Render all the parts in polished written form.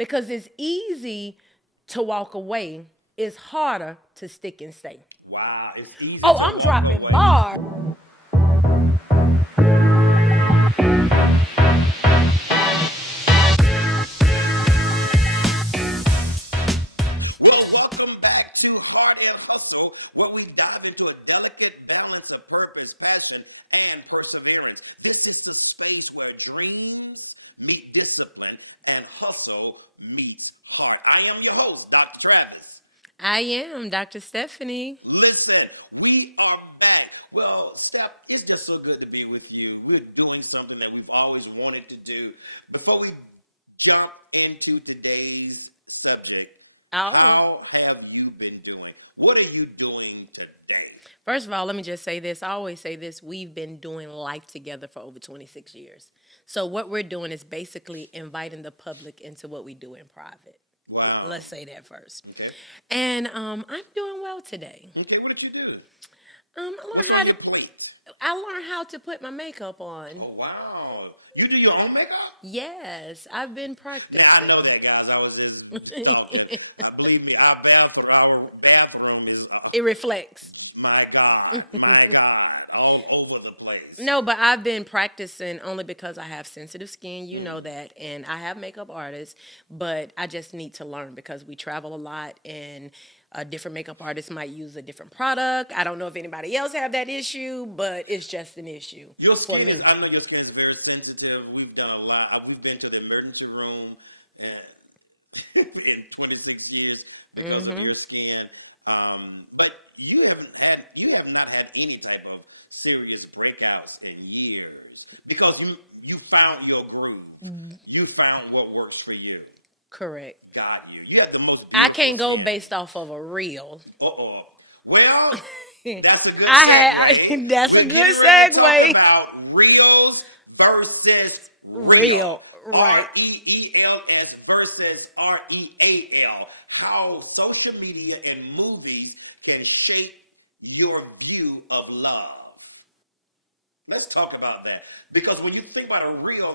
Because it's easy to walk away. It's harder to stick and stay. Wow, it's easy Oh, to I'm walk dropping away. bars. Well, welcome back to Hard and Hustle, where we dive into a delicate balance of purpose, passion, and perseverance. This is the space where dreams meet discipline and hustle meets heart. I am your host, Dr. Travis. I am Dr. Stephanie. Listen, we are back. Well, Steph, it's just so good to be with you. We're doing something that we've always wanted to do. Before we jump into today's subject, Oh, how have you been doing? What are you doing today? first of all, let me just say this. I always say this. We've been doing life together for over 26 years. So what we're doing is basically inviting the public into what we do in private. Wow. Let's say that first. Okay. And I'm doing well today. Okay, what did you do? I learned What's how on to your plate? I learned how to put my makeup on. Oh, wow. You do your own makeup? Yes, I've been Yeah, I know practicing. that, guys. I was just talking. Believe me, our bathroom is, It reflects. my God, all over the place. No, but I've been practicing only because I have sensitive skin, you know that, and I have makeup artists, but I just need to learn because we travel a lot and a different makeup artist might use a different product. I don't know if anybody else have that issue, but it's just an issue Your for skin is, me. I know your skin is very sensitive. We've done a lot. We've been to the emergency room in 26 years because of your skin. But you have not had any type of serious breakouts in years because you found your groove. You found what works for you. Correct. Got you. You have the most I beautiful can't go skin. based off of a reel. Uh-oh. Well, that's a good I segue. that's a We're good getting ready to talk segue. about reels versus real. Real, right. REELS versus REAL. How social media and movies can shape your view of love. Let's talk about that. Because when you think about a reel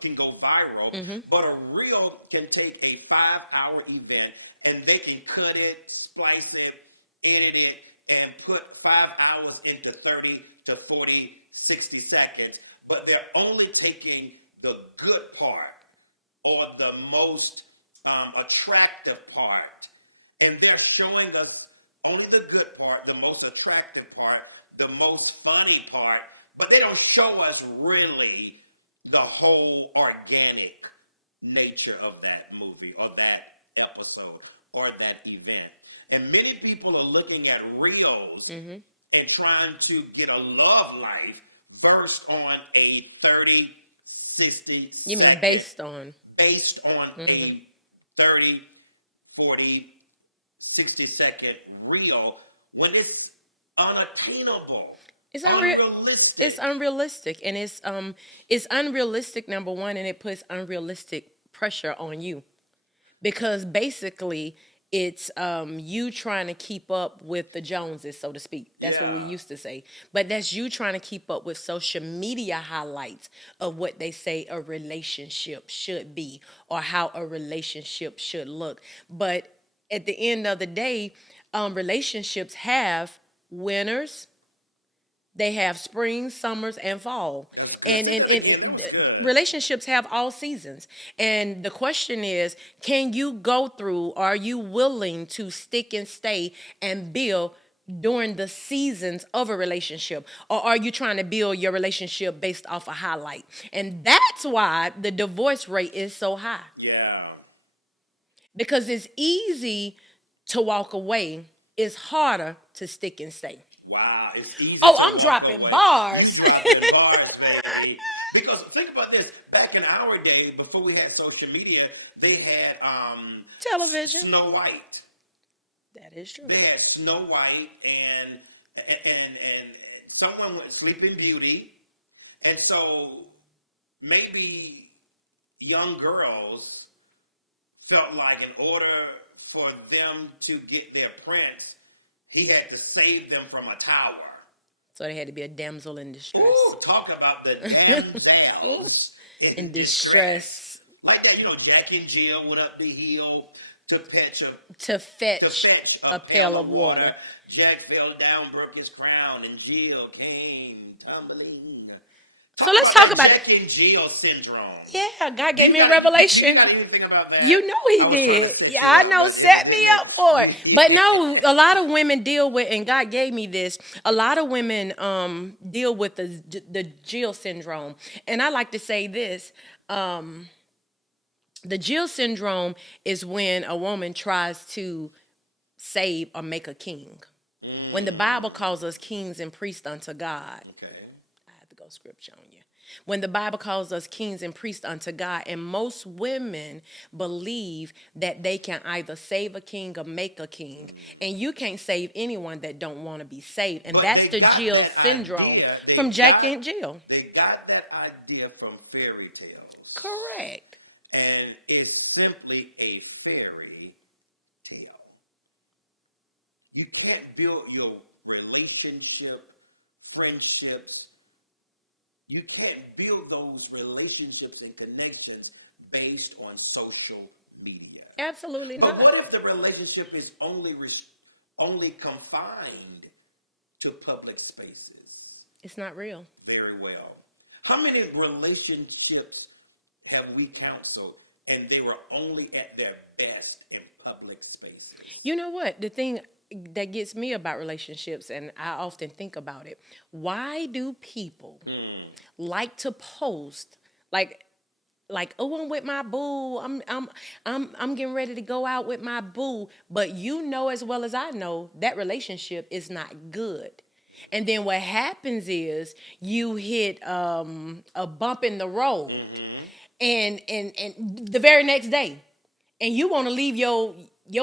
can go viral, but a reel can take a 5-hour event and they can cut it, splice it, edit it, and put 5 hours into 30 to 40, 60 seconds. But they're only taking the good part or the most attractive part. And they're showing us only the good part, the most attractive part, the most funny part, but they don't show us really the whole organic nature of that movie or that episode or that event. And many people are looking at reels and trying to get a love life versed on a 30, 60 You mean second, based on a 30, 40, 60-second reel when it's unattainable, It's unrealistic. it's unrealistic and it's unrealistic number one and it puts unrealistic pressure on you because basically it's you trying to keep up with the Joneses, so to speak. That's what we Yeah. used to say. But that's you trying to keep up with social media highlights of what they say a relationship should be or how a relationship should look. But at the end of the day, relationships have winners, they have spring, summers, and fall. That's good. And Good. relationships have all seasons. And the question is, can you go through, are you willing to stick and stay and build during the seasons of a relationship? Or are you trying to build your relationship based off a highlight? And that's why the divorce rate is so high. Yeah. Because it's easy to walk away, it's harder to stick and stay. Wow. It's easy Oh, to I'm walk dropping away. bars. You dropping bars, baby. Because think about this. Back in our day, before we had social media, they had Television. Snow White. That is true. They had Snow White and someone went Sleeping Beauty, and so maybe young girls felt like in order for them to get their prince, he had to save them from a tower. So they had to be a damsel in distress. Ooh, talk about the damsels In distress. Like that, Jack and Jill went up the hill to fetch To to fetch fetch a a pail pail of of water. water. Jack fell down, broke his crown, and Jill came tumbling. So Talk let's about talk that about. Jack and Jill syndrome. Yeah, God Do gave you me a got do you revelation. got anything about that? You know he I was trying did. to set Yeah, you I up, know. but Set me up for it. But no, a lot of women deal with, and God gave me this. A lot of women deal with the Jill syndrome, and I like to say this. The Jill syndrome is when a woman tries to save or make a king. When the Bible calls us kings and priests unto God, Okay. I have to go scripture on you. When the Bible calls us kings and priests unto God, and most women believe that they can either save a king or make a king, and you can't save anyone that don't want to be saved, and But that's they the got Jill that syndrome idea. from Jack and Jill. They got that idea from fairy tales, Correct. and it's simply a fairy tale. You can't build your relationship, friendships. You can't build those relationships and connections based on social media. Absolutely But not. what if the relationship is only confined to public spaces? It's not real. Very well. How many relationships have we counseled and they were only at their best in public spaces? You know what? The thing that gets me about relationships, and I often think about it, why do people like to post like, oh, I'm with my boo. I'm getting ready to go out with my boo. But you know as well as I know that relationship is not good. And then what happens is you hit a bump in the road, and the very next day, and you want to leave your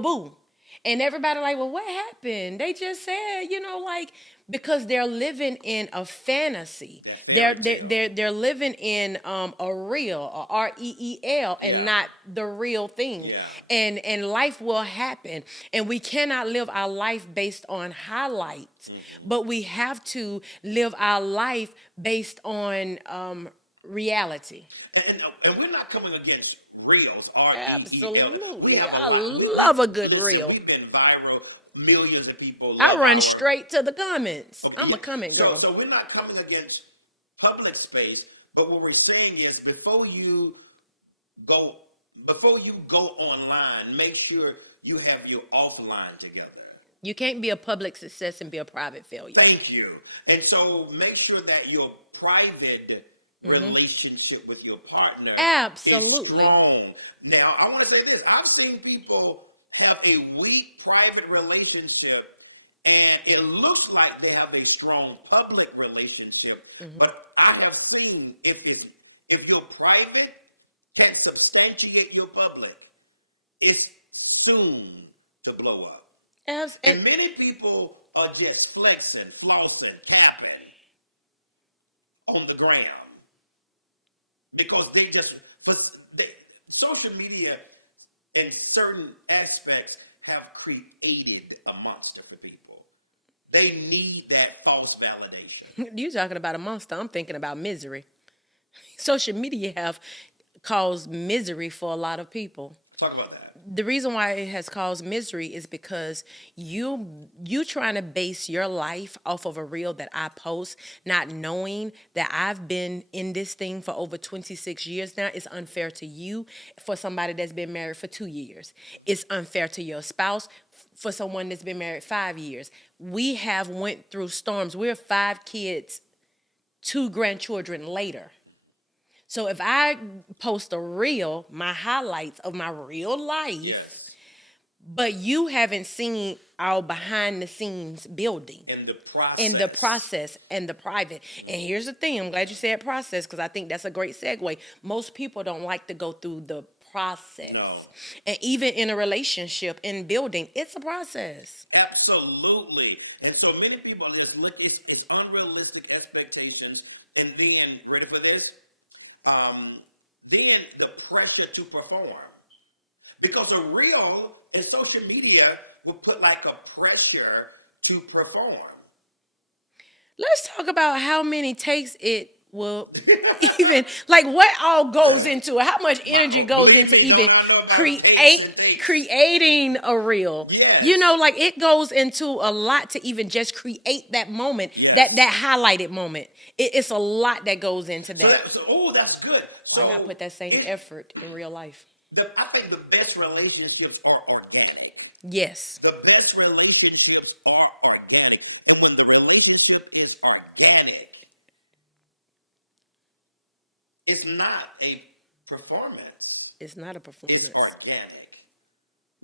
boo, and everybody like, well, what happened? They just said, like, because they're living in a fantasy. They're living in a real, a REEL, and Yeah. not the real thing. Yeah. And life will happen, and we cannot live our life based on highlights, but we have to live our life based on reality. And we're not coming against reels, REEL. We Absolutely. have a I lot. love a good Listen, reel. we've been viral. Millions of people I love run our. straight to the comments. I'm Yeah. a comment So, girl. so we're not coming against public space, but what we're saying is go before you go online, make sure you have your offline together. You can't be a public success and be a private failure. Thank you. And so make sure that your private relationship with your partner is Absolutely. strong. Now, I want to say this. I've seen people have a weak private relationship and it looks like they have a strong public relationship, but I have seen if your private can substantiate your public, it's soon to blow up. And And many people are just flexing, flossing, capping on the ground because social media in certain aspects have created a monster for people. They need that false validation. you talking about a monster. I'm thinking about misery. Social media have caused misery for a lot of people. Talk about that. The reason why it has caused misery is because you trying to base your life off of a reel that I post, not knowing that I've been in this thing for over 26 years now. It's unfair to you for somebody that's been married for 2 years. It's unfair to your spouse for someone that's been married 5 years. We have went through storms. We're 5 kids, 2 grandchildren later. So if I post a reel, my highlights of my real life, Yes. but you haven't seen our behind the scenes building In the process. in the process and the private. And here's the thing, I'm glad you said process because I think that's a great segue. Most people don't like to go through the process. No. And even in a relationship, in building, it's a process. Absolutely. And so many people, it's unrealistic expectations. And then, ready for this? Then the pressure to perform. Because a reel and social media will put like a pressure to perform. Let's talk about how many takes it Well, even like what all goes into it? How much energy goes Believe into me, even don't I know about them tapes and tapes? creating a reel? You know, Yes. like it goes into a lot to even just create that moment, Yes. that highlighted moment. It's a lot that goes into So that. oh, that's good. Why not So put that same it's effort in real life? I think the best relationships are organic. Yes, The best relationships are organic. And when the relationship is organic, it's not a performance. it's not a It's performance. organic.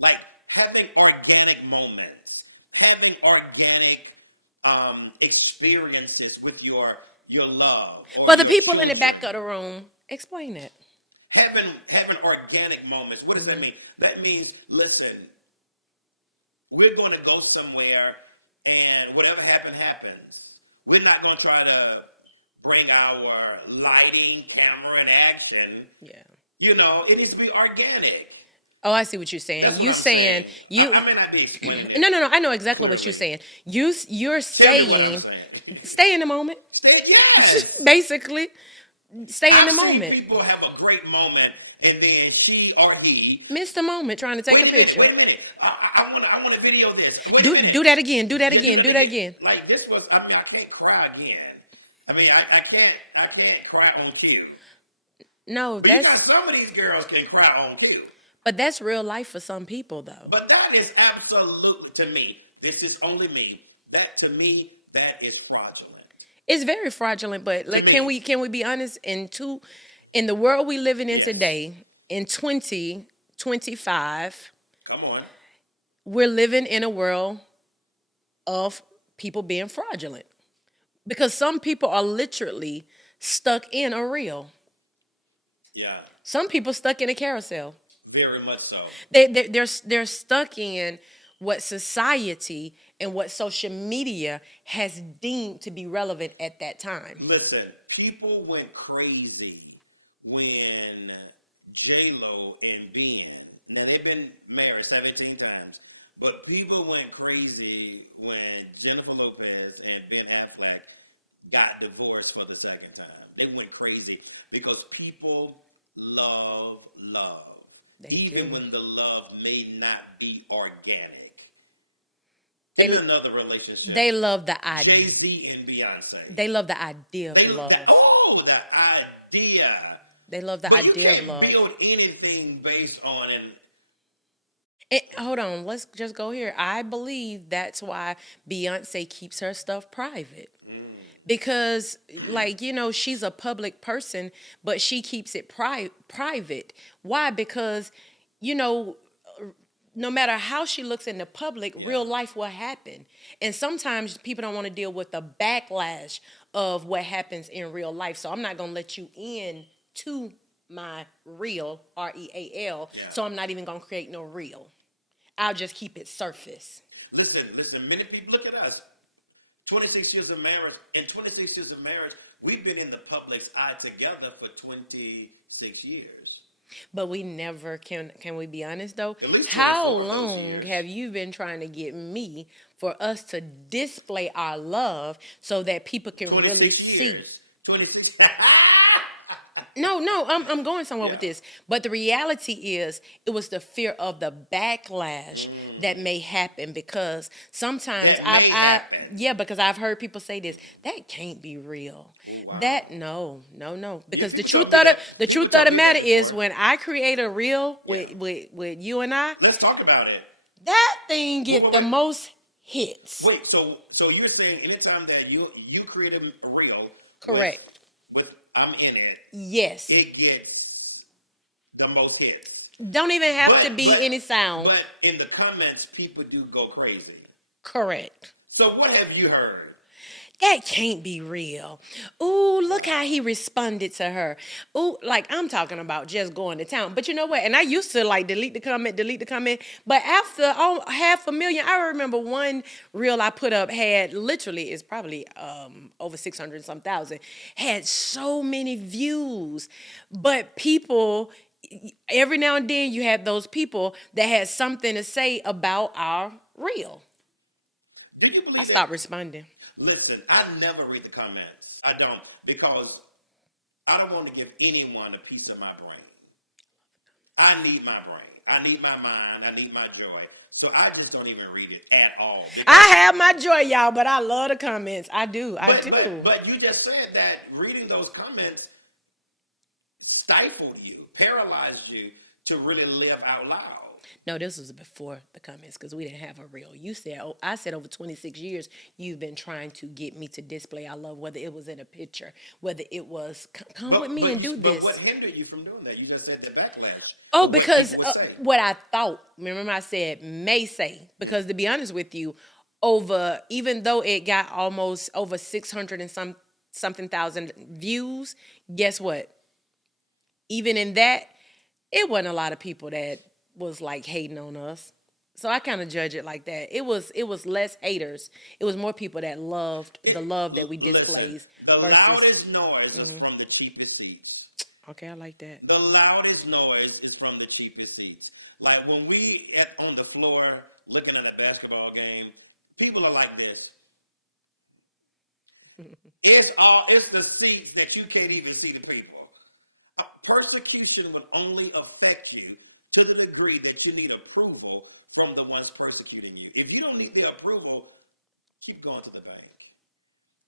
Like having organic moments, having organic experiences with your love or For the your people in the children. back of the room, explain that. Having organic moments. What does that Hmm. mean? That means, listen, we're going to go somewhere, and whatever happens. We're not going to try to bring our lighting, camera, and action. Yeah. It needs to be organic. Oh, I see what you're saying. That's what You I'm saying saying. you I may not be explaining it no. I know exactly what you're clearly. saying. You're Tell me what I'm saying saying. stay in the moment. Yes. Basically, stay in the I've seen moment. people have a great moment, and then she or he. Miss the moment trying to take Wait a a minute. picture. Wait a minute. I want to video this. Wait a minute. Do that again. Do that Yeah, do again. that Do that again. again. Like this was. I mean, I can't cry again. I mean, I can't cry on cue. No, But you that's got some of these girls can cry on cue. but that's real life for some people though. But that is absolutely to me. This is only me. That to me, that is fraudulent. It's very fraudulent, but To like me, can we be honest in the world we living in yes. today in 2025, Come on. we're living in a world of people being fraudulent because some people are literally stuck in a reel. Yeah. Some people stuck in a carousel. Very much so. They're stuck in what society and what social media has deemed to be relevant at that time. Listen, people went crazy when J Lo and Ben. Now they've been married 17 times, but people went crazy when Jennifer Lopez and Ben Affleck got divorced for the second time. They went crazy because people love love, They even do. when the love may not be organic. They In another relationship, they love the Jay idea. Z and Beyonce. They love the idea of They look at love. the idea. They love the But you idea of can't love. build anything based on Hold on, let's just go here. I believe that's why Beyonce keeps her stuff private. Because like she's a public person but she keeps it private. Why? Because you know no matter how she looks in the public, yeah. real life will happen. And sometimes people don't want to deal with the backlash of what happens in real life. So I'm not going to let you in to my real real, Yeah. so I'm not even going to create no reel. I'll just keep it surface. Listen. Many people look at us. 26 years of marriage. In 26 years of marriage, we've been in the public's eye together for 26 years. But we never can we be honest though? At least How 24 of those long years. have you been trying to get me for us to display our love so that people can really 26 see? years. 26. No, I'm going somewhere Yeah. with this. But the reality is, it was the fear of the backlash that may happen because sometimes That may happen. yeah, because I've heard people say this, that can't be real. Oh, wow. That no, because the people truth told me of that. the People truth of told the me matter that is, before. when I create a reel Yeah. with you and I, Let's talk about it. that thing get the Wait. most hits. Wait, so you're saying anytime that you create a reel Correct. with I'm in it, Yes. it gets the most hits. Don't even have to be But any sound. but in the comments, people do go crazy. Correct. So what have you heard? That can't be real. Ooh, look how he responded to her. Ooh, like I'm talking about just going to town. But you know what? And I used to like delete the comment. But after 500,000, I remember one reel I put up had literally, it's probably over 600 and some thousand, had so many views. But people, every now and then you had those people that had something to say about our reel. Did you believe I that? stopped responding. Listen, I never read the comments. I don't because I don't want to give anyone a piece of my brain. I need my brain. I need my mind. I need my joy. So I just don't even read it at all. I Because, have my joy, y'all, but I love the comments. I do. I do. but you just said that reading those comments stifled you, paralyzed you to really live out loud. No, this was before the comments because we didn't have a reel. You said, oh, I said over 26 years, you've been trying to get me to display our love, whether it was in a picture, whether it was, come with me and do But this. what hindered you from doing that? You just said the backlash. Oh, What because people would say. what I thought, remember I said may say, because to be honest with you, over, even though it got almost over 600 and something thousand views, guess what? Even in that, it wasn't a lot of people that was like hating on us. So I kind of judge it like that. It was less haters. It was more people that loved the love that we Listen, displays the versus. loudest noise is from the cheapest seats. Okay, I like that. The loudest noise is from the cheapest seats. Like when we on the floor looking at a basketball game, people are like this. It's the seats that you can't even see the people. Persecution would only affect you to the degree that you need approval from the ones persecuting you. If you don't need the approval, keep going to the bank.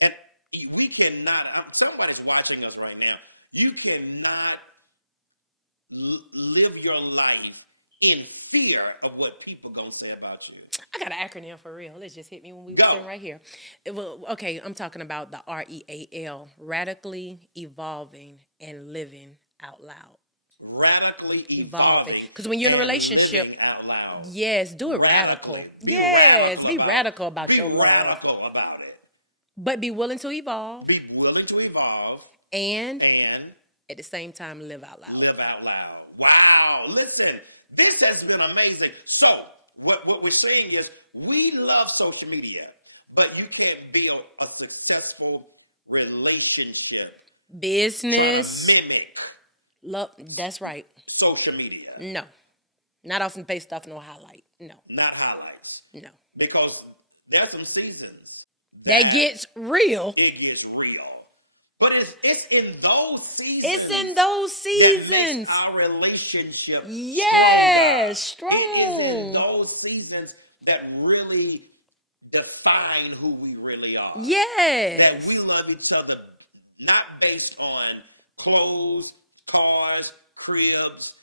And we cannot, somebody's watching us right now, you cannot live your life in fear of what people gonna say about you. I got an acronym for real. It just hit me when we were Go. sitting right here. Okay, I'm talking about the REAL, radically evolving and living out loud. Radically evolving. Because when you're in a and relationship, living out loud. yes, do it radical. Be Yes, radical be about radical it. about Be your love. radical about it. But be willing to evolve Be willing to evolve and and at the same time live out loud. live out loud. Wow. Listen, this has been amazing. So, what we're saying is we love social media, but you can't build a successful relationship Business. trying to mimic Love, that's right. social media. No. Not often based off no highlight. No. Not highlights. No. Because there's some seasons That gets real. it gets real. But it's in those seasons. It's in those that seasons. makes our relationship Yes, stronger. It is in strong. those seasons that really define who we really are. That Yes. we love each other not based on clothes, cars, cribs,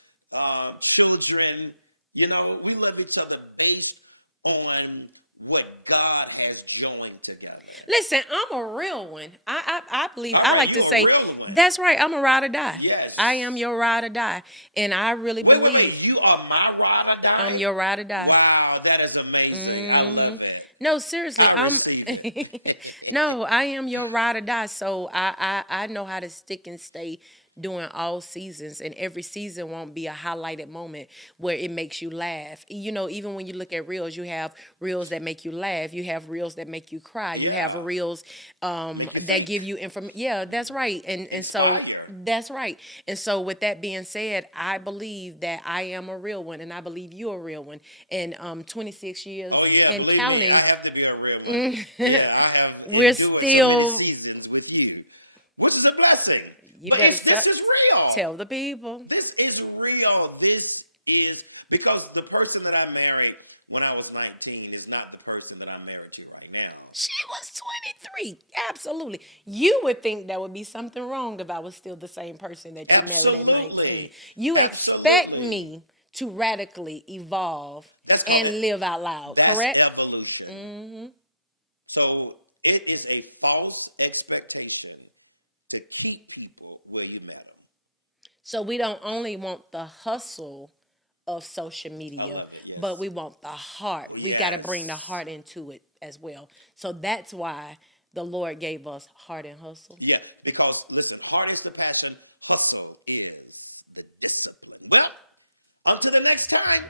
children. You know, we love each other based on what God has joined together. Listen, I'm a real one. I believe, All I right, like to you a say, real one. that's right, I'm a ride or die. Yes. I am your ride or die. And I really Wait, believe you are my ride or die? I'm your ride or die. Wow, that is amazing. I love that. No, seriously, I I'm receive it. no, I am your ride or die. So I know how to stick and stay during all seasons, and every season won't be a highlighted moment where it makes you laugh. You know, even when you look at reels, you have reels that make you laugh, you have reels that make you cry, you have Yeah. reels that give you information. Yeah, that's right. And so Fire. that's right. And so with that being said, I believe that I am a real one, and I believe you're a real one. And 26 years Oh yeah, and believe counting. me, I have to be a real one. Yeah, I have. We're endured so still- many seasons with you, which is a blessing. You But better this is real. tell the people. This is real. This is because the person that I married when I was 19 is not the person that I'm married to right now. She was 23. Absolutely. You would think that would be something wrong if I was still the same person that you married at 19. Absolutely. You expect Absolutely. me to radically evolve That's and called- live out loud, That's correct? evolution. Mm-hmm. So it is a false expectation to keep people where you met them. So we don't only want the hustle of social media, love it, yes. but we want the heart. We got to Yes. bring the heart into it as well. So that's why the Lord gave us heart and hustle. Yeah, because listen, heart is the passion, hustle is the discipline. Well, until the next time,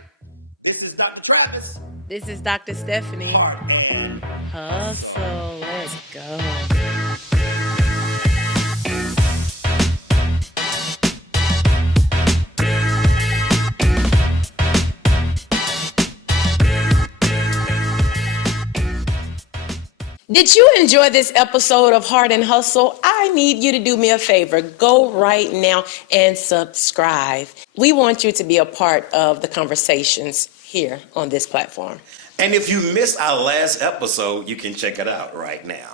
this is Dr. Travis. This is Dr. Stephanie. Heart and Hustle. Let's go. Did you enjoy this episode of Heart and Hustle? I need you to do me a favor. Go right now and subscribe. We want you to be a part of the conversations here on this platform. And if you missed our last episode, you can check it out right now.